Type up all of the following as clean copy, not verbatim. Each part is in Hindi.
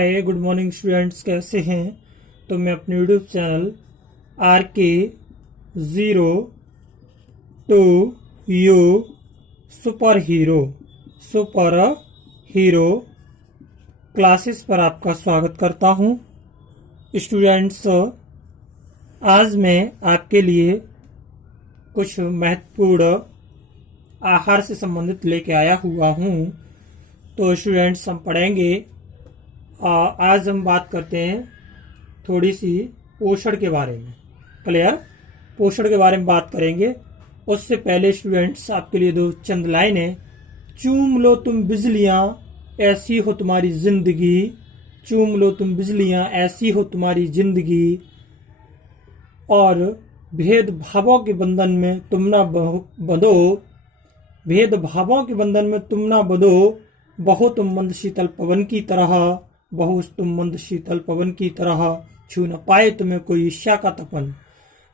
हाय गुड मॉर्निंग स्टूडेंट्स, कैसे हैं। तो मैं अपने YouTube channel RK02U super hero classes पर आपका स्वागत करता हूं। स्टूडेंट्स, आज मैं आपके लिए कुछ महत्वपूर्ण आहार से संबंधित लेके आया हुआ हूं। तो स्टूडेंट्स, हम पढ़ेंगे। आज हम बात करते हैं थोड़ी सी पोषण के बारे में। क्लियर? पोषण के बारे में बात करेंगे। उससे पहले स्टूडेंट्स, आपके लिए दो चंद लाइनें। चूम लो तुम बिजलियां, ऐसी हो तुम्हारी जिंदगी। चूम लो तुम बिजलियां, ऐसी हो तुम्हारी जिंदगी। और भेदभावों के बंधन में तुम ना बंधो। भेदभावों के बंधन में तुम ना बंधो। बहो तुम मंद शीतल पवन की तरह। बहु तुम मंद शीतल पवन की तरह। छू न पाए तुम्हें कोई ईर्ष्या का तपन।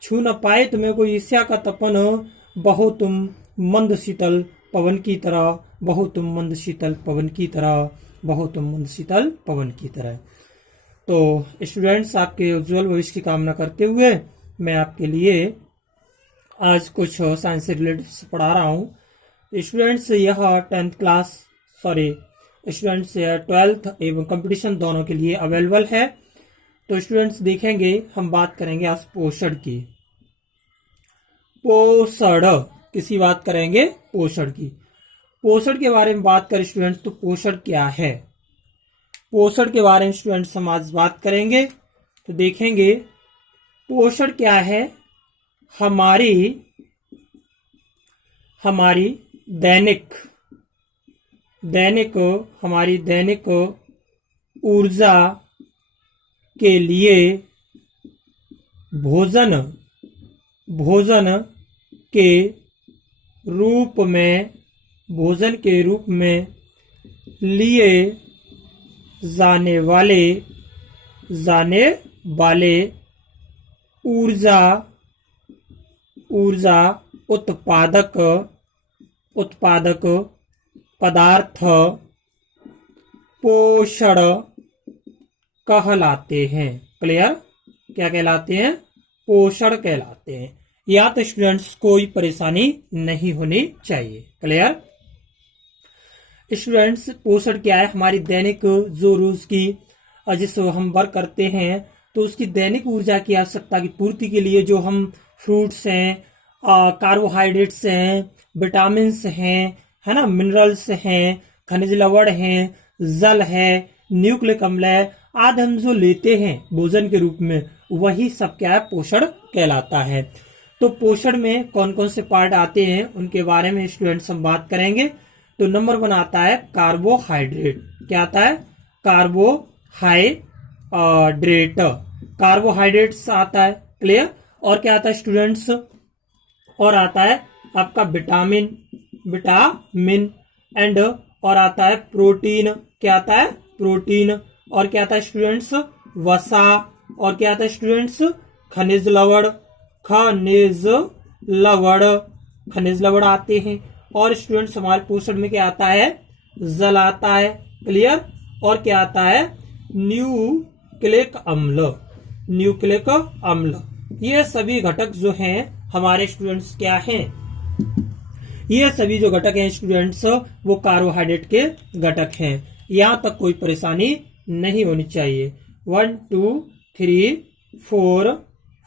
छू न पाए तुम्हें कोई ईर्ष्या का तपन। बहु तुम मंद शीतल पवन की तरह। बहु तुम मंद शीतल पवन की तरह। बहु तुम मंद शीतल पवन की तरह। तो स्टूडेंट्स, आपके उज्जवल भविष्य की कामना करते हुए मैं आपके लिए आज कुछ साइंस से रिलेटेड पढ़ा रहा हूँ। स्टूडेंट्स, यह 12th एवं कंपटीशन दोनों के लिए अवेलेबल है। तो स्टूडेंट्स देखेंगे, हम बात करेंगे आज पोषण की। पोषण किसी बात करेंगे पोषण की। पोषण के बारे में बात करें स्टूडेंट्स, तो पोषण क्या है। पोषण के बारे में स्टूडेंट्स हम आज बात करेंगे। तो देखेंगे पोषण क्या है। हमारी दैनिक ऊर्जा के लिए भोजन के रूप में लिए जाने वाले ऊर्जा उत्पादक पदार्थ पोषण कहलाते हैं। क्लियर? क्या कहलाते हैं? पोषण कहलाते हैं। या तो स्टूडेंट्स कोई परेशानी नहीं होनी चाहिए। क्लियर? स्टूडेंट्स, पोषण क्या है। हमारी दैनिक जो रोज की जिसको हम वर्क करते हैं, तो उसकी दैनिक ऊर्जा की आवश्यकता की पूर्ति के लिए जो हम फ्रूट्स हैं, कार्बोहाइड्रेट्स हैं, विटामिन्स हैं, है ना, मिनरल्स हैं, खनिज लवण हैं, जल है, न्यूक्लिक अम्ल है, आदि हम जो लेते हैं भोजन के रूप में, वही सब क्या है, पोषण कहलाता है। तो पोषण में कौन कौन से पार्ट आते हैं उनके बारे में स्टूडेंट्स हम बात करेंगे। तो नंबर 1 आता है कार्बोहाइड्रेट। क्या आता है? कार्बोहाइड्रेट्स आता है। क्लियर? और क्या आता है स्टूडेंट्स? और आता है आपका विटामिन एंड और आता है प्रोटीन। क्या आता है? प्रोटीन। और क्या आता है स्टूडेंट्स? वसा। और क्या आता है स्टूडेंट्स? खनिज लवण आते हैं। और स्टूडेंट्स, हमारे पोषण में क्या आता है? जल आता है। क्लियर? और क्या आता है? न्यूक्लिक अम्ल। ये सभी घटक जो हैं हमारे स्टूडेंट्स क्या हैं? ये सभी जो घटक हैं स्टूडेंट्स, वो कार्बोहाइड्रेट के घटक हैं। यहां तक कोई परेशानी नहीं होनी चाहिए। 1 2 3 4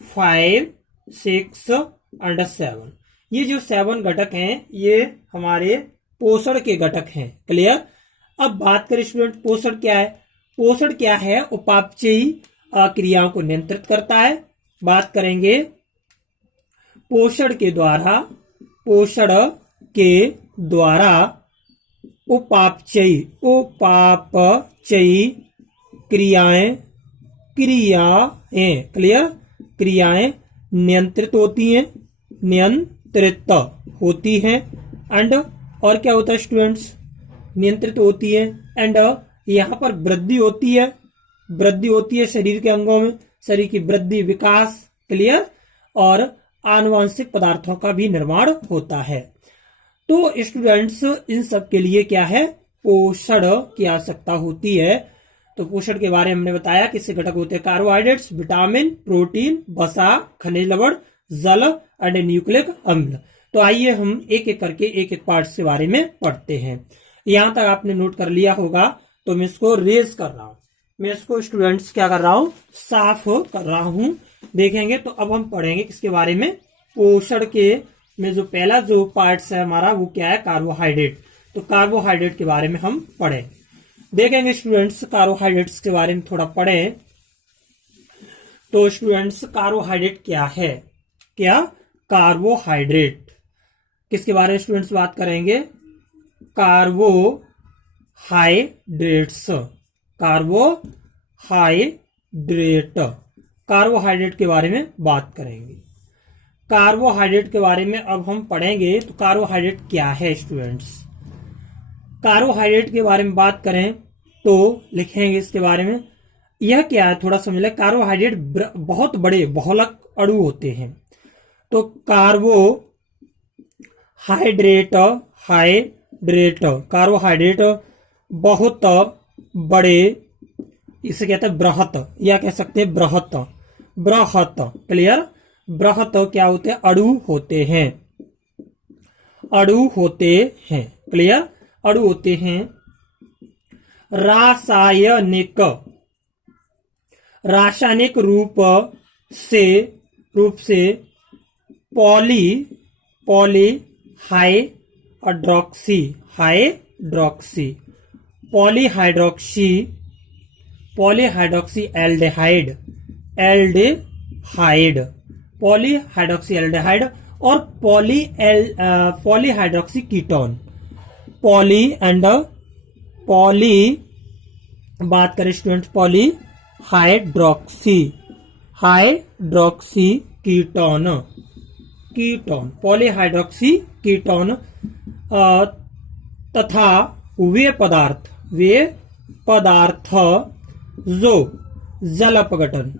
5 6 और 7, ये जो 7 घटक हैं ये हमारे पोषण के घटक हैं। क्लियर? अब बात करें स्टूडेंट, पोषण क्या है। पोषण क्या है? उपापचयी क्रियाओं को नियंत्रित करता है। बात करेंगे पोषण के द्वारा उपापचयी क्रियाएं। क्लियर? क्रियाएं नियंत्रित होती हैं। एंड और क्या होता है स्टूडेंट्स? नियंत्रित होती है। एंड यहाँ पर वृद्धि होती है शरीर के अंगों में, शरीर की वृद्धि, विकास। क्लियर? और आनुवांशिक पदार्थों का भी निर्माण होता है। तो स्टूडेंट्स, इन सब के लिए क्या है? पोषण की आवश्यकता होती है। तो पोषण के बारे में हमने बताया किसके घटक होते हैं, कार्बोहाइड्रेट्स, विटामिन, प्रोटीन, वसा, खनिज लवण, जल एंड न्यूक्लिक अम्ल। तो आइए हम एक एक करके एक एक पार्ट्स के बारे में पढ़ते हैं। यहां तक आपने नोट कर लिया होगा, तो मैं इसको रेज कर रहा हूं, मैं इसको स्टूडेंट्स क्या कर रहा हूं, साफ कर रहा हूं। देखेंगे तो अब हम पढ़ेंगे किसके बारे में, पोषण के में जो पहला जो पार्ट्स है हमारा वो क्या है, कार्बोहाइड्रेट। तो कार्बोहाइड्रेट के बारे में हम पढ़ें, देखेंगे स्टूडेंट्स कार्बोहाइड्रेट्स के बारे में थोड़ा पढ़ें। तो स्टूडेंट्स कार्बोहाइड्रेट क्या है, क्या कार्बोहाइड्रेट किसके बारे में स्टूडेंट्स बात करेंगे, कार्बोहाइड्रेट्स, कार्बोहाइड्रेट के बारे में बात करेंगे। कार्बोहाइड्रेट के बारे में अब हम पढ़ेंगे। तो कार्बोहाइड्रेट क्या है स्टूडेंट्स, कार्बोहाइड्रेट के बारे में बात करें तो लिखेंगे इसके बारे में, यह क्या है थोड़ा समझ लें। कार्बोहाइड्रेट बहुत बड़े बहुलक अणु होते हैं। तो कार्बोहाइड्रेट बहुत बड़े, इसे कहते हैं बृहत, या कह सकते हैं बृहत, क्लियर। बृहत क्या होते हैं, अणु होते हैं, क्लियर, अणु होते हैं। रासायनिक रूप से पॉलीहाइड्रोक्सी एल्डिहाइड और पॉलीहाइड्रोक्सी कीटोन, बात करें स्टूडेंट पॉलीहाइड्रोक्सी पॉलीहाइड्रोक्सी कीटोन तथा वे पदार्थ जो जल अपघटन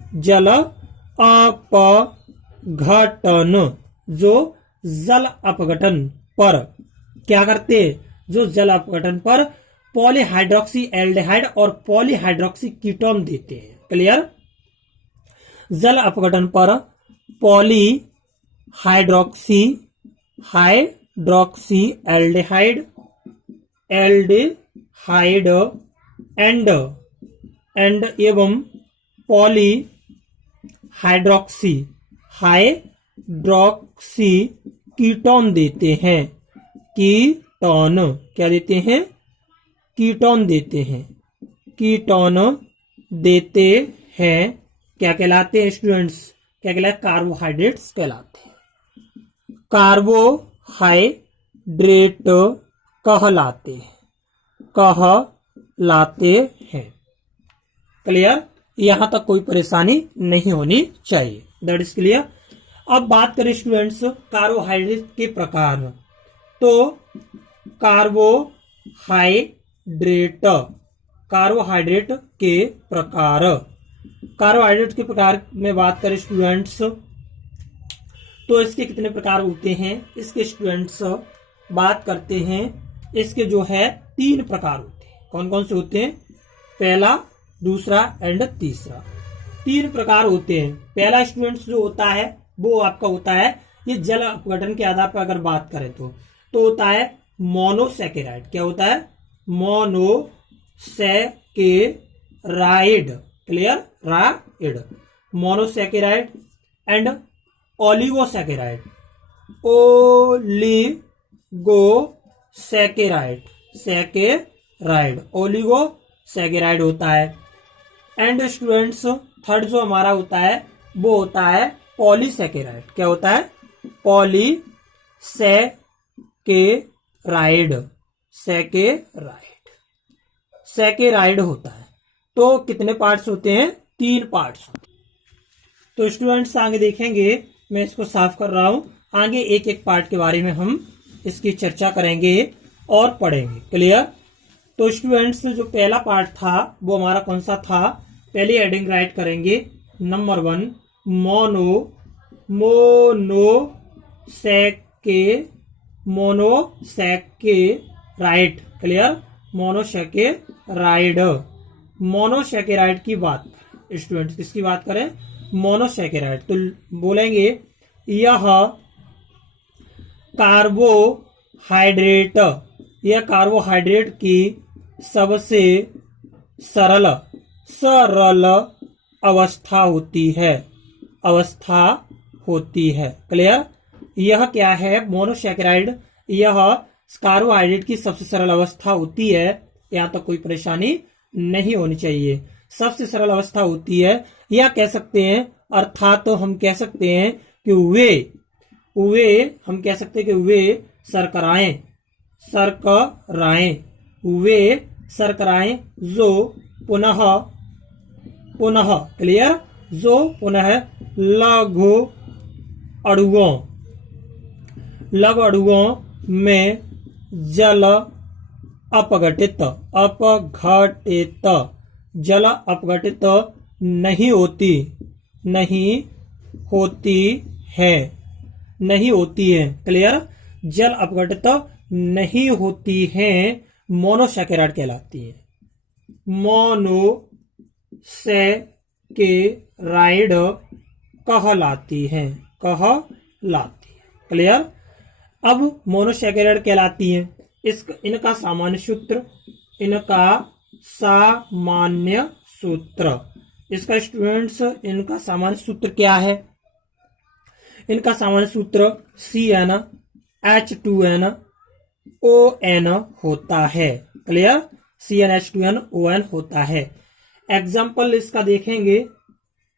पर क्या करते, जो जल अपघटन पर पॉलीहाइड्रोक्सी एल्डिहाइड और पॉलीहाइड्रोक्सी कीटोन देते हैं, क्लियर। जल अपघटन पर पॉलीहाइड्रोक्सी एल्डिहाइड एंड एवं पॉलीहाइड्रोक्सी कीटोन देते हैं, क्या देते हैं, कीटोन देते हैं। क्या कहलाते हैं स्टूडेंट्स, क्या कहलाते, कार्बोहाइड्रेट्स कहलाते हैं, कार्बोहाइड्रेट कहलाते हैं, क्लियर। यहां तक कोई परेशानी नहीं होनी चाहिए, दैट इज क्लियर। अब बात करें स्टूडेंट्स कार्बोहाइड्रेट के प्रकार। तो कार्बोहाइड्रेट के प्रकार में बात करें स्टूडेंट्स, तो इसके कितने प्रकार होते हैं, इसके स्टूडेंट्स बात करते हैं, इसके जो है 3 प्रकार होते हैं। कौन कौन से होते हैं, पहला, दूसरा एंड तीसरा, 3 प्रकार होते हैं। पहला स्टूडेंट्स जो होता है वो आपका होता है, ये जल अपघटन के आधार पर अगर बात करें तो होता है मोनोसैकेराइड। क्या होता है, monosaccharide, clear, monosaccharide and oligosaccharide oligosaccharide होता है। एंड स्टूडेंट्स थर्ड जो हमारा होता है वो होता है पॉलीसैकेराइड। क्या होता है, सैकेराइड होता है। तो कितने पार्ट्स होते हैं, 3 पार्ट्स होते हैं। तो स्टूडेंट्स आगे देखेंगे, मैं इसको साफ कर रहा हूं, आगे एक एक पार्ट के बारे में हम इसकी चर्चा करेंगे और पढ़ेंगे, क्लियर। तो स्टूडेंट्स जो पहला पार्ट था वो हमारा कौन सा था, पहली हेडिंग राइट करेंगे, number 1 monosaccharide, clear, monosaccharide. Monosaccharide की बात करें स्टूडेंट्स, किसकी बात करें? मोनोसैकेराइड, तो बोलेंगे यह कार्बोहाइड्रेट, यह कार्बोहाइड्रेट की सबसे सरल सरल अवस्था होती है, अवस्था होती है। क्लियर? यह क्या है? मोनोसैकेराइड यह कार्बोहाइड्रेट की सबसे सरल अवस्था होती है। यहाँ तक कोई परेशानी नहीं होनी चाहिए, सबसे सरल अवस्था होती है, या कह सकते हैं, अर्थात तो हम कह सकते हैं कि हम कह सकते हैं कि वे शर्कराएं जो पुनः क्लियर, जो पुनः लघु अणुओं में जल अपघटित नहीं होती है। क्लियर? जल अपघटित नहीं होती हैं, मोनोसैकेराइड कहलाती है। मोनोसैकेराइड कहलाती है। क्लियर? अब मोनोसैकेराइड कहलाती है। इनका सामान्य सूत्र इसका स्टूडेंट्स, इनका सामान्य सूत्र क्या है? इनका सामान्य सूत्र CnH2nOn होता है। क्लियर? CnH2nOn होता है। एग्जाम्पल इसका देखेंगे,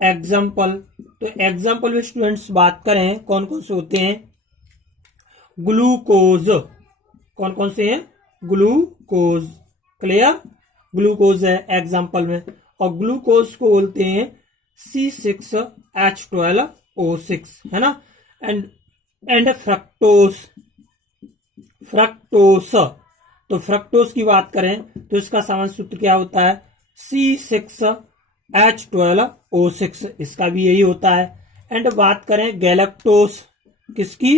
एग्जाम्पल में स्टूडेंट्स बात करें कौन कौन से होते हैं? ग्लूकोज, कौन कौन से हैं? ग्लूकोज। क्लियर? ग्लूकोज है एग्जाम्पल में, और ग्लूकोज को बोलते हैं C6H12O6, है ना। एंड फ्रक्टोस, तो फ्रक्टोस की बात करें तो इसका सामान्य सूत्र क्या होता है? C6H12O6, इसका भी यही होता है। एंड बात करें गैलेक्टोस, किसकी?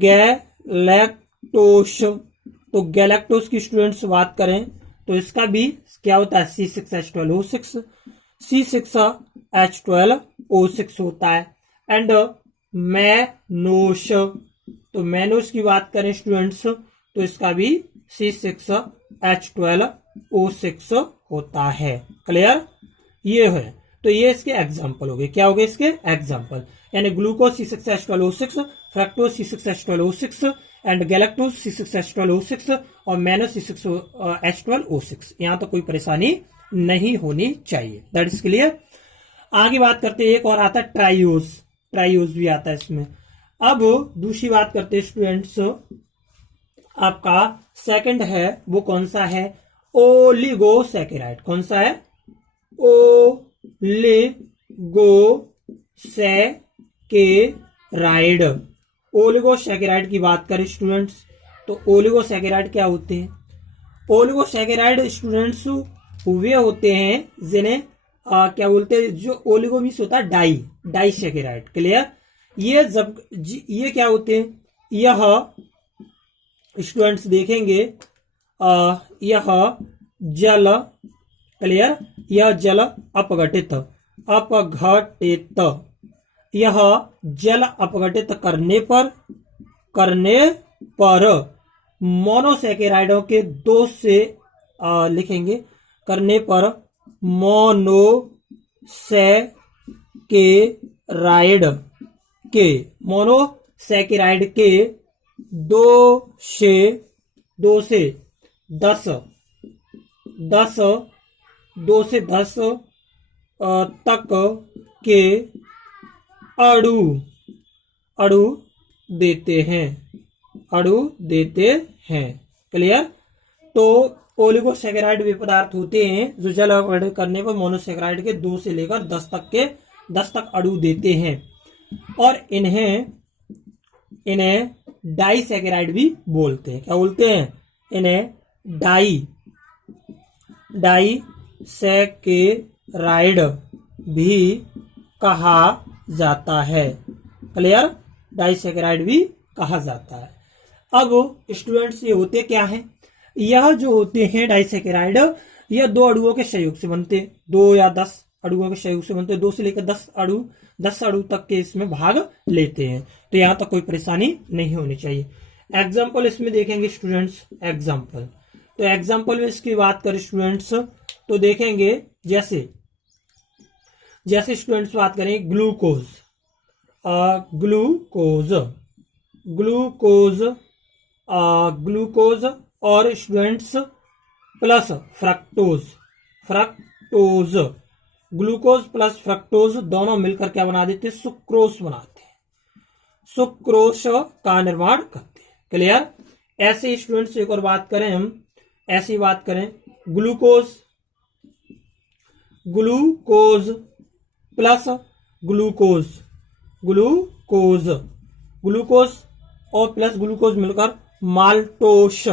गैलेक्टोस, तो गैलेक्टोस की स्टूडेंट्स बात करें तो इसका भी क्या होता है? C6H12O6 होता है। एंड मैनोस, तो मैनोस की बात करें स्टूडेंट्स तो इसका भी C6H12O6 होता है। क्लियर? ये है, तो ये इसके एग्जाम्पल हो गए। क्या हो गए इसके एग्जाम्पल? यानी glucose C6H12O6, fructose C6H12O6 and galactose C6H12O6 और मैनोस C6H12O6। यहां तो कोई परेशानी नहीं होनी चाहिए। That is clear. आगे बात करते हैं, एक और आता है ट्राइयोज भी आता है इसमें। अब दूसरी बात करते हैं स्टूडेंट्स, आपका सेकंड है वो कौन सा है? ओलिगोसैकेराइड। कौन सा है? ओलिगोसैकेराइड। ओलिगोसैकेराइड की बात करें स्टूडेंट्स तो ओलिगोसैकेराइड क्या होते हैं? ओलिगोसैकेराइड स्टूडेंट्स वे होते हैं जिन्हें क्या बोलते हैं? जो ओलिगो मीन्स होता है डाई सैकेराइड। क्लियर? ये क्या होते हैं? यह स्टूडेंट्स देखेंगे यह जल, क्लियर, यह जल अपघटित, यह जल अपघटित करने पर मोनोसैकेराइडों के दो से लिखेंगे, करने पर मोनोसैकेराइड के 2 से 10 तक के अणु देते हैं। क्लियर? तो ओलिगोसैकेराइड वे पदार्थ होते हैं जो जल अपघटित करने पर मोनोसैकेराइड के 2 से लेकर 10 तक अणु देते हैं, और इन्हें डाइसैकेराइड भी बोलते हैं। क्या बोलते हैं? इन्हें डाइसैकेराइड भी कहा जाता है। क्लियर? डाइसैकेराइड भी कहा जाता है। अब स्टूडेंट्स ये होते क्या हैं? यह जो होते हैं डाइसैकेराइड, यह 2 अणुओं के सहयोग से बनते हैं, 2 या 10 अणुओं के सहयोग से बनते हैं, 2 से लेकर 10 अणु तक के इसमें भाग लेते हैं। तो यहां तक कोई परेशानी नहीं होनी चाहिए। एग्जाम्पल इसमें देखेंगे स्टूडेंट्स, एग्जाम्पल, तो एग्जाम्पल में इसकी बात करें स्टूडेंट्स तो देखेंगे जैसे स्टूडेंट्स बात करें ग्लूकोज, ग्लूकोज और students plus fructose, glucose plus fructose दोनों मिलकर क्या बना देते हैं, सुक्रोस बनाते हैं, सुक्रोस का निर्माण करते हैं। क्लियर। ऐसे स्टूडेंट्स एक और बात करें हम, ऐसी बात करें ग्लूकोज प्लस ग्लूकोज और प्लस ग्लूकोज मिलकर माल्टोस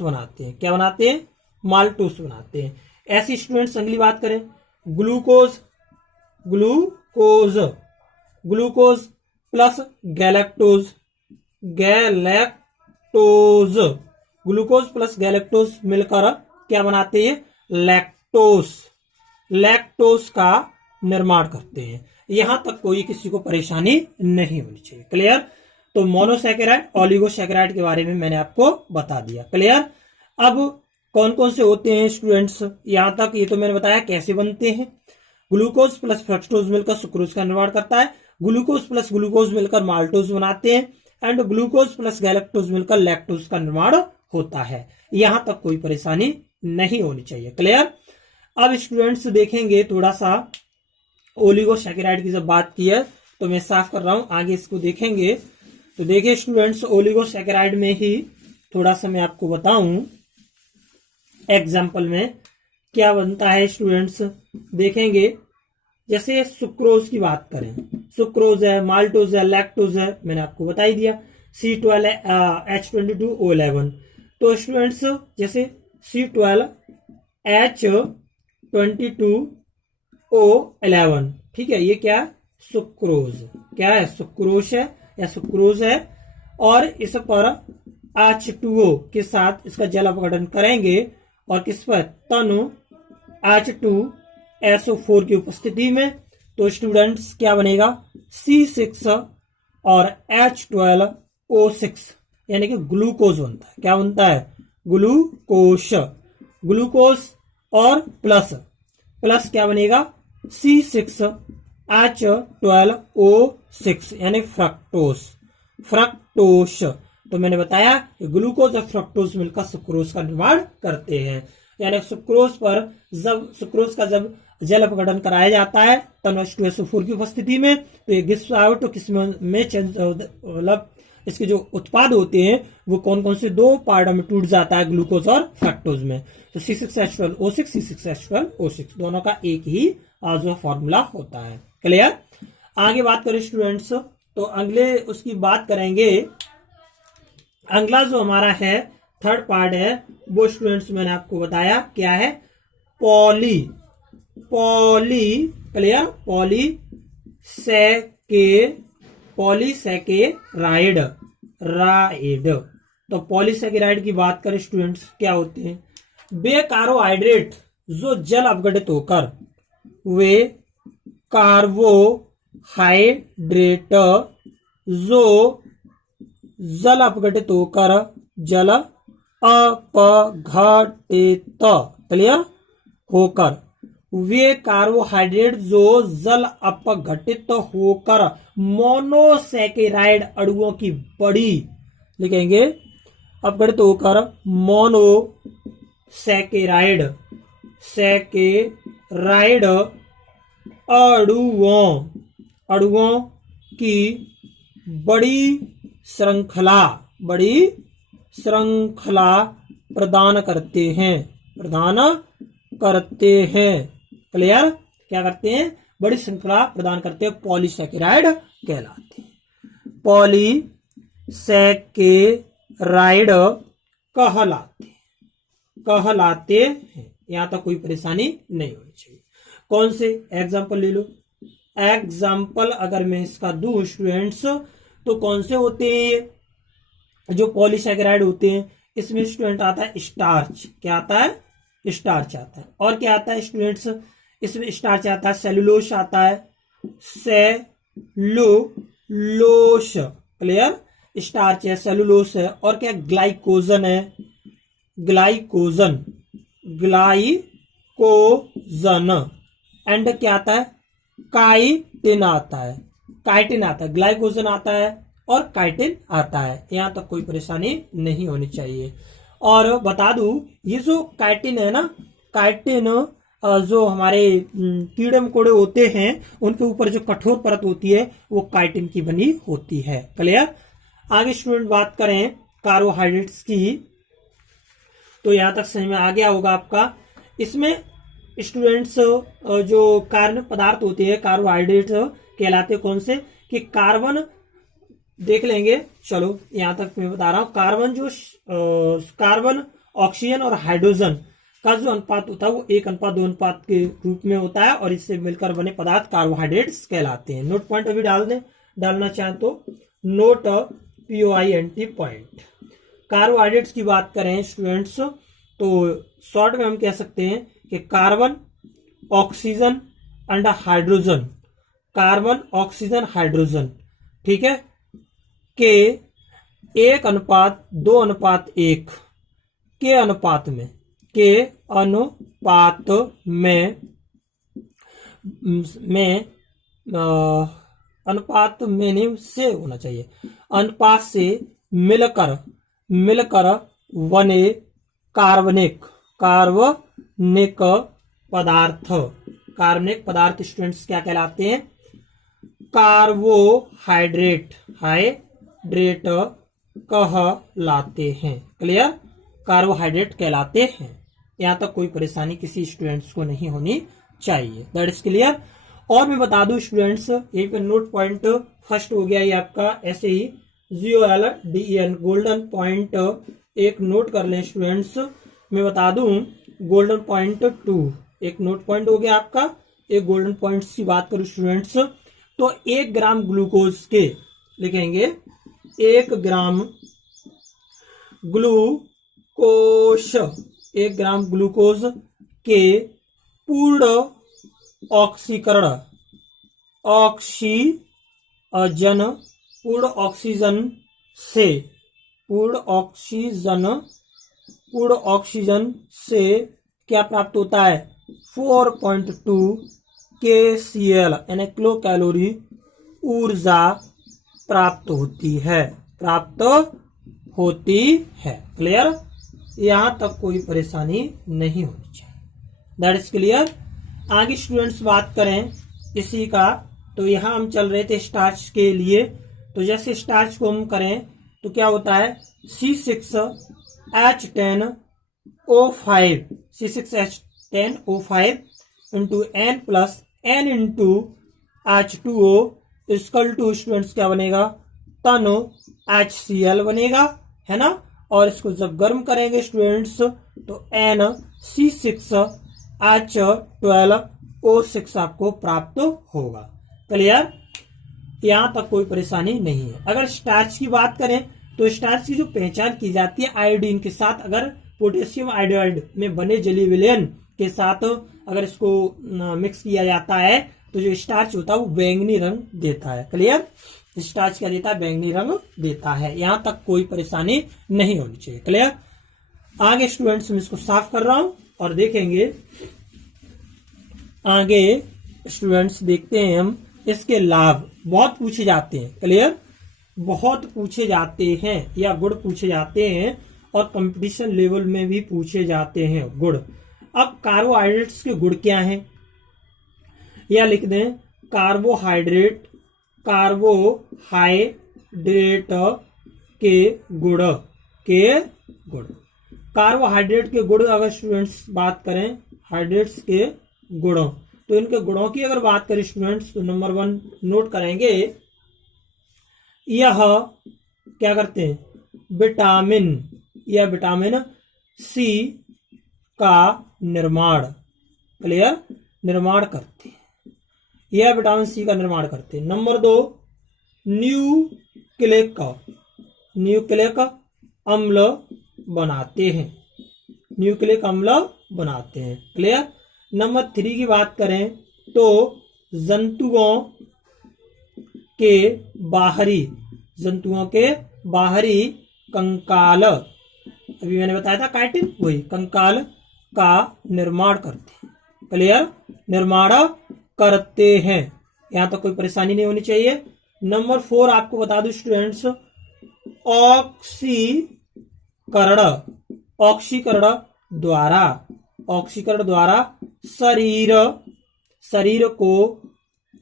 बनाते हैं। क्या बनाते हैं, माल्टोस बनाते हैं। ऐसी स्टूडेंट्स अगली बात करें glucose plus galactose, glucose plus galactose मिलकर क्या बनाते हैं, लैक्टोस का निर्माण करते हैं। यहां तक कोई किसी को परेशानी नहीं होनी चाहिए। क्लियर। तो मोनोसैकेराइड, ओलिगोसैकेराइड के बारे में मैंने आपको बता दिया। क्लियर। अब कौन कौन से होते हैं स्टूडेंट्स, यहां तक ये तो मैंने बताया कैसे बनते हैं। ग्लूकोज प्लस फ्रक्टोज मिलकर सुक्रोज का निर्माण करता है, ग्लूकोज प्लस ग्लूकोज मिलकर माल्टोज बनाते हैं, एंड ग्लूकोज प्लस गैलेक्टोज मिलकर लैक्टोज का निर्माण होता है। यहां तक कोई परेशानी नहीं होनी चाहिए। क्लियर। अब स्टूडेंट्स देखेंगे थोड़ा सा ओलिगोसैकेराइड की जब बात की है तो मैं साफ कर रहा हूं, आगे इसको देखेंगे। तो देखिए स्टूडेंट्स, ओलिगोसैकेराइड में ही थोड़ा सा मैं आपको बताऊं एग्जाम्पल में क्या बनता है। स्टूडेंट्स देखेंगे जैसे सुक्रोज की बात करें, सुक्रोज है, माल्टोज है, लैक्टोज है, मैंने आपको बता ही दिया। C12H22O11, तो स्टूडेंट्स जैसे C12H22O11, ठीक है, ये क्या है, सुक्रोज, क्या है, सुक्रोश है या सुक्रोज है। और इस पर H2O के साथ इसका जल अपघटन करेंगे और किस पर, तनु H2SO4 की उपस्थिति में, तो स्टूडेंट्स क्या बनेगा, C6 और H12O6 यानी कि ग्लूकोज बनता है। क्या बनता है, ग्लूकोज और प्लस क्या बनेगा, C6H12O6 यानी फ्रक्टोस। तो मैंने बताया कि ग्लूकोज और फ्रक्टोज मिलकर सुक्रोज का निर्माण करते हैं। यानी सुक्रोज का जब जल अपघटन कराया जाता है तब H2SO4 की उपस्थिति में, तो ये गिव्स आउट तो किसमें चेंज, मतलब इसके जो उत्पाद होते हैं वो कौन कौन से 2 पार्ट में टूट जाता है, ग्लूकोज और फ्रक्टोज में। तो C6H12O6 दोनों का एक ही जो फॉर्मूला होता है। क्लियर। आगे बात करें स्टूडेंट्स, तो अगले उसकी बात करेंगे, अगला जो हमारा है थर्ड पार्ट है वो स्टूडेंट्स मैंने आपको बताया क्या है, क्लियर, पॉलीसैकेराइड। तो पॉलीसैकेराइड की बात करें स्टूडेंट्स क्या होते हैं, वे कार्बोहाइड्रेट जो जल अपघटित होकर, वे कार्बोहाइड्रेट जो जल अपघटित होकर जल अपघटित, क्लियर, होकर, वे कार्बोहाइड्रेट जो जल अपघटित होकर मोनोसैकेराइड अणुओं की बड़ी, लिखेंगे अपघटित होकर मोनोसैकेराइड अणुओं की बड़ी श्रृंखला प्रदान करते हैं। क्लियर। क्या करते हैं, बड़ी श्रृंखला प्रदान करते हैं, पॉलीसैकेराइड कहलाते हैं। पॉलीसैकेराइड कहलाते हैं। यहां तक कोई परेशानी नहीं होनी चाहिए। कौन से एग्जाम्पल ले लो, एग्जाम्पल अगर मैं इसका दूं स्टूडेंट्स तो कौन से होते हैं जो पॉलीसैकेराइड होते हैं, इसमें स्टूडेंट आता है स्टार्च। क्या आता है, स्टार्च आता है। और क्या आता है स्टूडेंट्स, इसमें स्टार्च आता है, सेलुलोस आता है, सेलुलोस, क्लियर, स्टार्च है, सेलुलोस है, और क्या ग्लाइकोजन है, ग्लाइकोजन, ग्लाइकोजन, एंड क्या आता है, काइटिन आता है, काइटिन आता है, ग्लाइकोजन आता है और काइटिन आता है। यहां तक कोई परेशानी नहीं होनी चाहिए। और बता दूं, ये जो काइटिन है ना, काइटिन जो हमारे कीड़े मकोड़े होते हैं उनके ऊपर जो कठोर परत होती है वो काइटिन की बनी होती है। क्लियर। आगे स्टूडेंट बात करें कार्बोहाइड्रेट्स की, तो यहां तक समझ में आ गया होगा आपका। इसमें स्टूडेंट्स जो कार्बनिक पदार्थ होते हैं कार्बोहाइड्रेट कहलाते कौन से, कि कार्बन देख लेंगे। चलो यहां तक मैं बता रहा हूं, कार्बन जो कार्बन, ऑक्सीजन और हाइड्रोजन का जो अनुपात होता है वो 1:2 के रूप में होता है, और इससे मिलकर बने पदार्थ कार्बोहाइड्रेट्स कहलाते हैं। नोट पॉइंट अभी डाल दें, डालना चाहें तो नोट POINT पॉइंट। कार्बोहाइड्रेट्स की बात करें स्टूडेंट्स तो शॉर्ट में हम कह सकते हैं कि carbon, oxygen and hydrogen, carbon, oxygen, hydrogen, ठीक है, के 1:2:1 के अनुपात में, के अनुपात अनुपात में नहीं से होना चाहिए, अनुपात से मिलकर बने कार्बनिक पदार्थ, कार्बनिक पदार्थ स्टूडेंट्स क्या कहलाते हैं, कार्बोहाइड्रेट, हाइड्रेट कहलाते हैं। क्लियर, कार्बोहाइड्रेट कहलाते हैं। यहां तक कोई परेशानी किसी स्टूडेंट्स को नहीं होनी चाहिए। That is clear. और मैं बता दूं स्टूडेंट्स, यहीं पे नोट पॉइंट फर्स्ट हो गया ये आपका, ऐसे ही GOLDEN गोल्डन पॉइंट एक नोट कर लें स्टूडेंट्स। मैं बता दूं गोल्डन पॉइंट 2 एक नोट पॉइंट हो गया आपका। एक गोल्डन पॉइंट की बात करूं स्टूडेंट्स तो 1 ग्राम ग्लूकोज के लिखेंगे, 1 ग्राम ग्लूकोज, 1 ग्राम ग्लूकोज के पूर्ण ऑक्सीकरण, ऑक्सीजन, पूर्ण ऑक्सीजन से क्या प्राप्त होता है, 4.2 KCl यानी किलो कैलोरी ऊर्जा प्राप्त होती है, क्लियर। यहां तक कोई परेशानी नहीं होनी चाहिए। That is clear. आगे स्टूडेंट्स बात करें इसी का, तो यहां हम चल रहे थे स्टार्च के लिए। तो जैसे स्टार्च को हम करें तो क्या होता है, C6H10O5, C6H10O5 into N plus N into H2O equal to students क्या बनेगा, तनो HCl बनेगा, है ना। और इसको जब गर्म करेंगे स्टूडेंट्स तो NC6H12O6 आपको प्राप्त होगा। क्लियर, यहां तक कोई परेशानी नहीं है। अगर स्टार्च की बात करें तो स्टार्च की जो पहचान की जाती है आयोडीन के साथ, अगर पोटेशियम आयोडाइड में बने जली विलयन के साथ अगर इसको मिक्स किया जाता है तो जो स्टार्च होता है वो बैंगनी रंग देता है। क्लियर, स्टार्च क्या देता है, बैंगनी रंग देता है। यहां तक कोई परेशानी नहीं होनी चाहिए। क्लियर। आगे स्टूडेंट्स मैं इसको साफ कर रहा हूं और देखेंगे आगे स्टूडेंट्स, देखते हैं हम इसके लाभ, बहुत पूछे जाते हैं। क्लियर, बहुत पूछे जाते हैं, या गुण पूछे जाते हैं और कंपटीशन लेवल में भी पूछे जाते हैं गुण। अब कार्बोहाइड्रेट्स के गुण क्या हैं, या लिख दें कार्बोहाइड्रेट के गुण, कार्बोहाइड्रेट के गुण अगर स्टूडेंट्स बात करें हाइड्रेट्स के गुणों, तो इनके गुणों की अगर बात करें स्टूडेंट्स तो नंबर 1 नोट करेंगे, यह क्या करते हैं, विटामिन सी का निर्माण, क्लियर, निर्माण करते हैं, यह विटामिन सी का निर्माण करते हैं। नंबर 2 न्यूक्लिक अम्ल बनाते हैं, न्यूक्लिक अम्ल बनाते हैं। क्लियर। नंबर 3 की बात करें तो जंतुओं के बाहरी कंकाल, अभी मैंने बताया था काइटिन, वही कंकाल का निर्माण करते हैं। क्लियर, निर्माण करते हैं। यहां तक कोई परेशानी नहीं होनी चाहिए। नंबर 4 आपको बता दूं स्टूडेंट्स, ऑक्सीकरण द्वारा शरीर को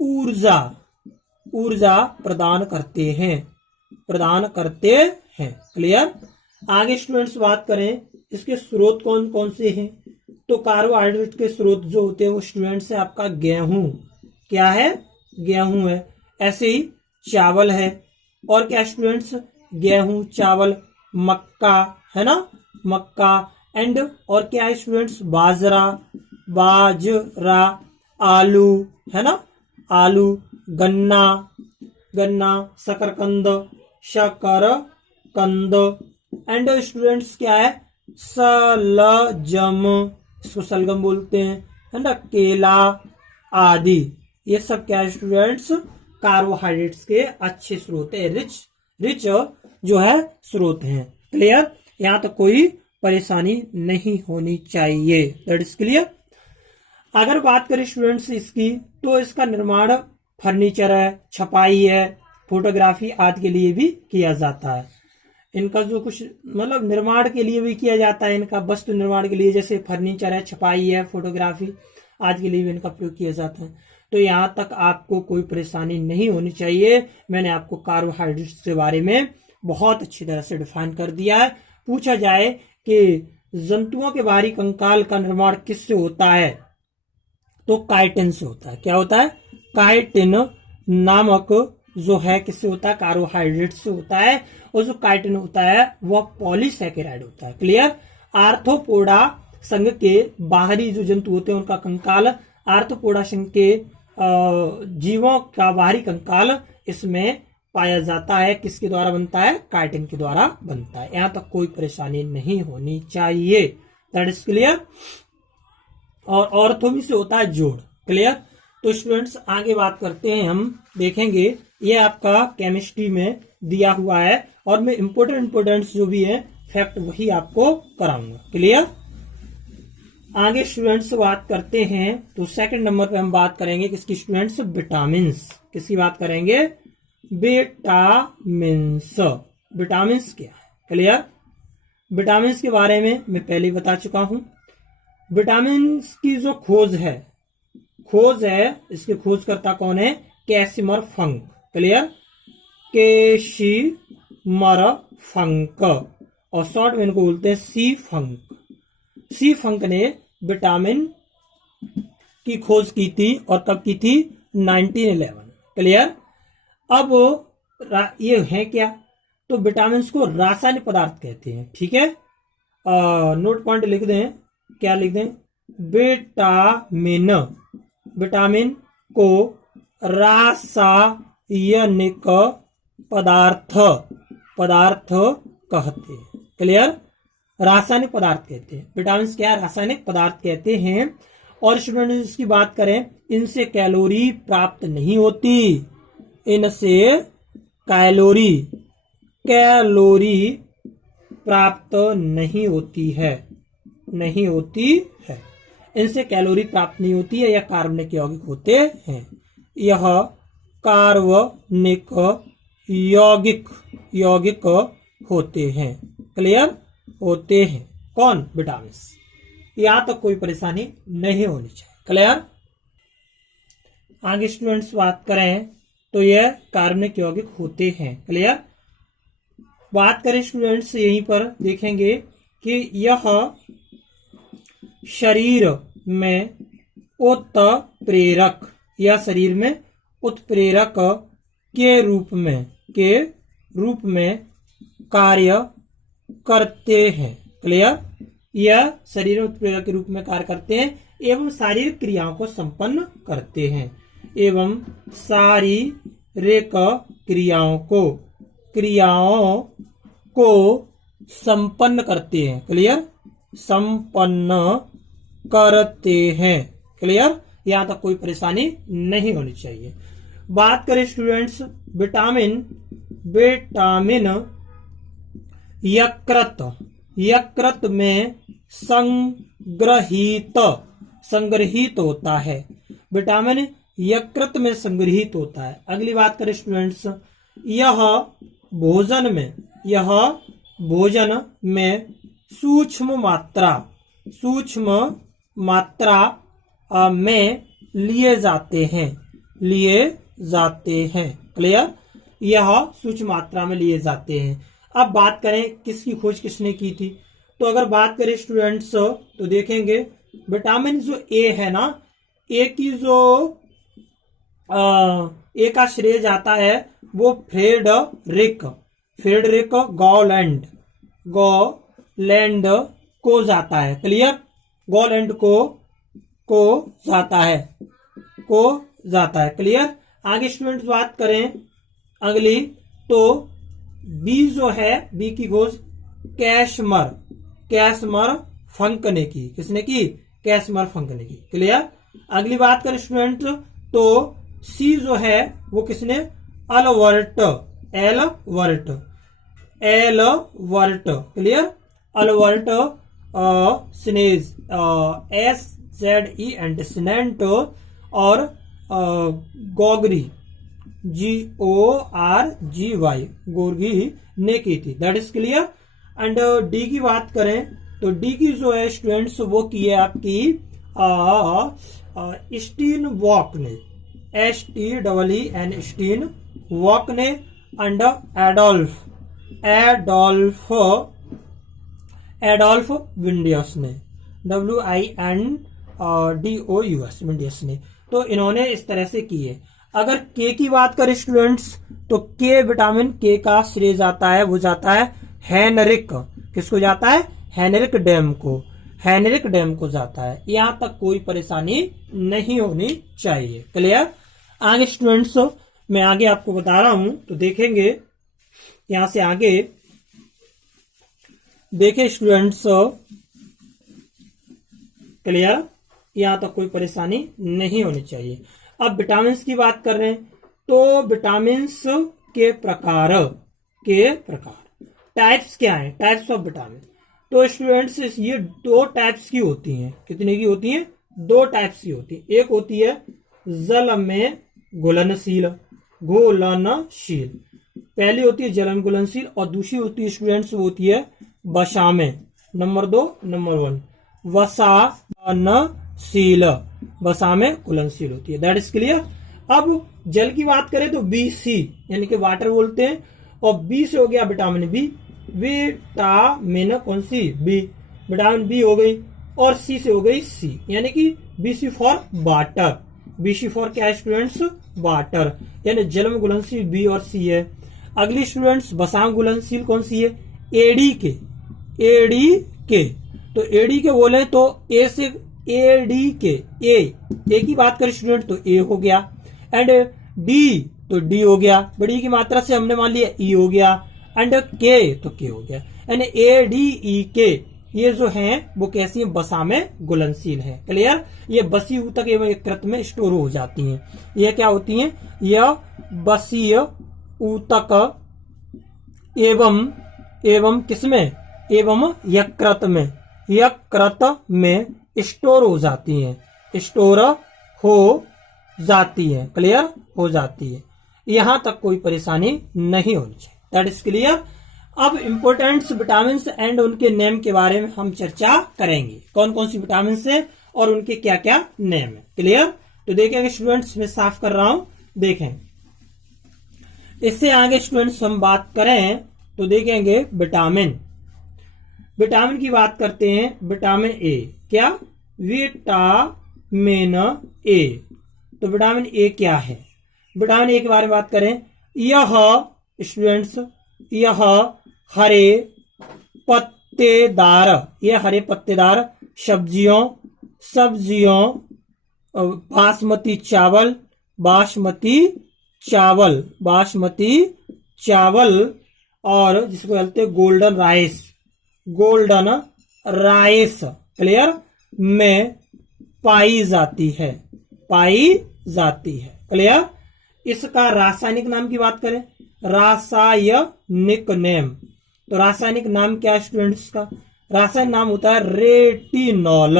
ऊर्जा प्रदान करते हैं। क्लियर। आगे स्टूडेंट्स बात करें इसके स्रोत कौन कौन से हैं, तो कार्बोहाइड्रेट के स्रोत जो होते हैं वो स्टूडेंट्स है आपका गेहूं। क्या है? गेहूं है। ऐसे ही चावल है। और क्या स्टूडेंट्स? गेहूं, चावल, मक्का है ना, मक्का। एंड और क्या है स्टूडेंट्स? बाजरा, आलू है ना, आलू, गन्ना, शकरकंद। एंड स्टूडेंट्स क्या है? सलजम, इसको सलगम बोलते हैं, है ना, केला आदि। ये सब क्या है स्टूडेंट्स? कार्बोहाइड्रेट्स के अच्छे स्रोत है, रिच जो है स्रोत हैं। क्लियर। यहां तक कोई परेशानी नहीं होनी चाहिए। That is clear. अगर बात करें स्टूडेंट्स इसकी, तो इसका निर्माण फर्नीचर है, छपाई है, फोटोग्राफी आदि के लिए भी किया जाता है। इनका जो कुछ मतलब निर्माण के लिए भी किया जाता है, इनका वस्तु निर्माण के लिए, जैसे फर्नीचर है, छपाई है, फोटोग्राफी आदि के लिए भी इनका प्रयोग किया जाता है। तो यहां तक आपको कोई परेशानी नहीं होनी चाहिए। मैंने आपको कार्बोहाइड्रेट्स के बारे में बहुत अच्छी तरह से डिफाइन कर दिया है। पूछा जाए कि जंतुओं के बाहरी कंकाल का निर्माण किससे होता है, तो काइटिन से होता है। क्या होता है? काइटिन नामक जो है किससे होता है? कार्बोहाइड्रेट से होता है। और जो काइटिन होता है वह पॉलीसैकेराइड होता है। क्लियर। आर्थ्रोपोडा संघ के बाहरी जो जंतु होते हैं उनका कंकाल, आर्थ्रोपोडा संघ के जीवों का बाहरी कंकाल इसमें पाया जाता है। किसके द्वारा बनता है? काइटिन के द्वारा बनता है। यहां तक कोई परेशानी नहीं होनी चाहिए। That is clear. और ऑर्थोमी से होता है जोड़। क्लियर। तो स्टूडेंट्स आगे बात करते हैं, हम देखेंगे ये आपका केमिस्ट्री में दिया हुआ है और मैं इंपोर्टेंट जो भी है फैक्ट वही आपको कराऊंगा। क्लियर। आगे स्टूडेंट्स बात करते हैं, तो सेकंड नंबर पे हम बात करेंगे किसकी स्टूडेंट्स? विटामिन्स। किसकी बात करेंगे? विटामिन्स। विटामिन्स क्या है? क्लियर। विटामिन्स के बारे में मैं पहले ही बता चुका हूं। विटामिन्स की जो खोज है, इसके खोजकर्ता कौन है? कैसिमर फंक। क्लियर। कैसिमर फंक, और शॉर्ट में इनको बोलते हैं सी फंक ने विटामिन की खोज की थी। और कब की थी? 1911। क्लियर। अब ये है क्या? तो विटामिन को रासायनिक पदार्थ कहते हैं। ठीक है। नोट पॉइंट लिख दें। क्या लिख दें? विटामिन को रासायनिक पदार्थ कहते हैं। क्लियर। रासायनिक पदार्थ कहते हैं। विटामिन क्या है? रासायनिक पदार्थ कहते हैं। और स्टूडेंट्स की बात करें, इनसे कैलोरी प्राप्त नहीं होती। इनसे कैलोरी प्राप्त नहीं होती है। इनसे कैलोरी प्राप्त नहीं होती है। यह कार्बनिक यौगिक होते हैं। यह कार्बनिक यौगिक होते हैं। क्लियर। होते हैं कौन? विटामिन। यहां तक कोई परेशानी नहीं होनी चाहिए। क्लियर। आगे स्टूडेंट्स बात करें तो यह कार्बनिक यौगिक होते हैं। क्लियर। बात करें स्टूडेंट्स, यहीं पर देखेंगे कि यह शरीर में उत्प्रेरक के रूप में कार्य करते हैं। क्लियर। यह शरीर में उत्प्रेरक के रूप में कार्य करते हैं एवं शारीरिक क्रियाओं को संपन्न करते हैं। क्रियाओं को संपन्न करते हैं। क्लियर। संपन्न करते हैं। क्लियर, यहां तक कोई परेशानी नहीं होनी चाहिए। बात करें स्टूडेंट्स विटामिन यकृत में संग्रहित होता है। विटामिन यकृत में संग्रहित होता है। अगली बात करें स्टूडेंट्स, यह भोजन में सूक्ष्म मात्रा में लिए जाते हैं। क्लियर, यह सूक्ष्म मात्रा में लिए जाते हैं। अब बात करें किसकी खोज किसने की थी, तो अगर बात करें स्टूडेंट्स तो देखेंगे विटामिन जो ए है ना, ए की जो ए का श्रेय जाता है वो फ्रेडरिक गॉलैंड को जाता है। क्लियर, गॉलैंड को जाता है। क्लियर, आगे स्टूडेंट्स बात करें अगली, तो बी जो है, बी की खोज कैसमर फंक ने की। किसने की? कैसमर फंक ने की। क्लियर, अगली बात करें स्टूडेंट तो सी जो है वो किसने? Albert. Clear, Albert स्नेज SZE and स्नेंट और गोर्गी गोर्गी ने की थी। That is clear. And D की बात करें तो डी की जो है स्टूडेंट्स वो की है आपकी स्टीन वॉक ने, STEEN स्टीन वॉक ने एंड एडोल्फ विंडियस ने, WINDOUS विंडियस ने। तो इन्होंने इस तरह से की है। अगर के की बात करें स्टूडेंट्स तो के विटामिन के का श्रेय जाता है, वो जाता है हेनरिक। किसको जाता है? हेनरिक डैम को जाता है। यहां तक कोई परेशानी नहीं होनी चाहिए। क्लियर, आगे स्टूडेंट्स मैं आगे आपको बता रहा हूं तो देखेंगे यहां से आगे देखें स्टूडेंट्स। क्लियर, यहां तक कोई परेशानी नहीं होनी चाहिए। अब विटामिन की बात कर रहे हैं तो विटामिन के प्रकार टाइप्स क्या है? Types of vitamin. तो स्टूडेंट्स ये दो टाइप्स की होती हैं। कितने की होती हैं? दो टाइप्स की होती है। एक होती है जल में घुलनशील, पहली होती है जल में घुलनशील और दूसरी होती है स्टूडेंट्स वो होती है वसा में। नंबर 1 वसा में घुलनशील होती है। That is clear. अब जल की बात करें तो BC यानी कि वाटर बोलते हैं, और बी से हो गया विटामिन बी। विटामिन कौन सी? बी। विटामिन बी हो गई और सी से हो गई सी, यानी कि BC for water. BC for क्या है स्टूडेंट्स? वाटर, यानी जल में घुलनशील बी और सी है। अगली स्टूडेंट्स वसा में घुलनशील कौन सी है? एडी के। तो एडी के बोले तो ए से एडी के ए की बात करें स्टूडेंट तो ए हो गया, एंड डी तो डी हो गया, बड़ी की मात्रा से हमने मान लिया ई हो गया, एंड के तो के हो गया, एंड ADE ये जो हैं वो कैसी है? बसा में घुलनशील है। क्लियर, ये बसी ऊतक एवं यकृत में स्टोर हो जाती हैं। ये क्या होती हैं? यह बसीय ऊतक एवं किसमें? एवं यकृत में स्टोर हो जाती हैं। क्लियर, हो जाती है। यहां तक कोई परेशानी नहीं होनी चाहिए। That is clear. अब इंपोर्टेंट्स विटामिन एंड उनके नेम के बारे में हम चर्चा करेंगे। कौन कौन सी विटामिन है और उनके क्या क्या नेम है। क्लियर, तो देखेंगे स्टूडेंट्स मैं साफ कर रहा हूं, देखें। इससे आगे स्टूडेंट्स हम बात करें तो देखेंगे विटामिन की बात करते हैं। विटामिन ए, क्या? Vitamin A. तो विटामिन ए क्या है? विटामिन ए के बारे में बात करें, यह स्टूडेंट्स हरे पत्तेदार सब्जियों बासमती चावल और जिसको कहते हैं गोल्डन राइस, क्लियर, में पाई जाती है, पाई जाती है, क्लियर। इसका रासायनिक नाम की बात करें, रासायनिक नेम, तो रासायनिक नाम क्या है स्टूडेंट्स का? रासायनिक नाम होता है रेटिनॉल,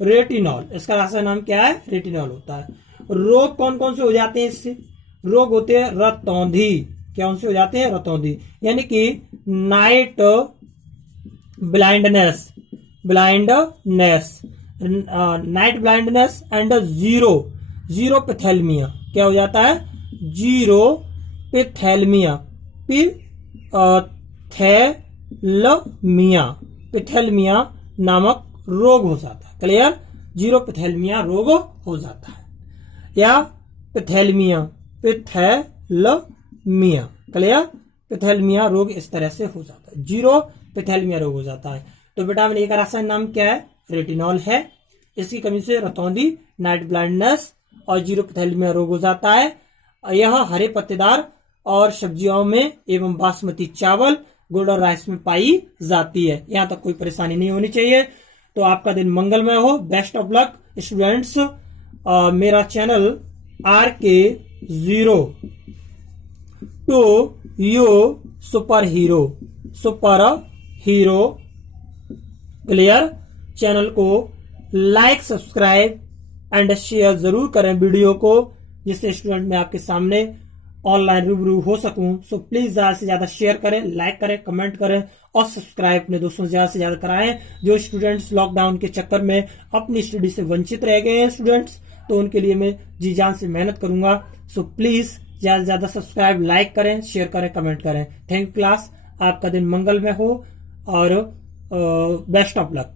रेटिनॉल, इसका रासायनिक नाम क्या है? रेटिनॉल होता है। रोग कौन कौन से हो जाते हैं इससे? रोग होते हैं रतौंधी, क्या उनसे हो जाते हैं? रतौंधी, यानी कि night blindness, blindness, night blindness and xerophthalmia, क्या हो जाता है? जीरो पिथेलमिया, पिथेलमिया, पिथेलमिया नामक रोग हो जाता है, क्लियर। जीरो पिथेलमिया रोग हो जाता है, या पिथेलमिया, पिथेलमिया, क्लियर, पिथेलमिया रोग इस तरह से हो जाता है, जीरो पिथेलमिया रोग हो जाता है। तो विटामिन ए का रासायनिक नाम क्या है? रेटिनॉल है। इसकी कमी से रतौंधी, नाइट ब्लाइंडनेस और जीरो पिथेलमिया रोग हो जाता है। यह हरे पत्तेदार और सब्जियों में एवं बासमती चावल, गुड़ और राइस में पाई जाती है। यहां तक कोई परेशानी नहीं होनी चाहिए। तो आपका दिन मंगलमय हो। Best of luck students. मेरा channel RK0 to you super hero, super hero, clear. Channel को लाइक, सब्सक्राइब एंड शेयर जरूर करें वीडियो को, जिससे स्टूडेंट मैं आपके सामने ऑनलाइन रूबरू हो सकूं। सो प्लीज ज्यादा से ज्यादा शेयर करें, लाइक करें, कमेंट करें और सब्सक्राइब अपने दोस्तों से ज्यादा कराएं। जो स्टूडेंट्स लॉकडाउन के चक्कर में अपनी स्टडी से वंचित रह गए हैं स्टूडेंट्स, तो उनके लिए मैं जी जान से मेहनत करूंगा। सो प्लीज ज्यादा से ज्यादा सब्सक्राइब, लाइक करें, शेयर करें, कमेंट करें। Thank you class. आपका दिन मंगलमय हो और बेस्ट ऑफ लक।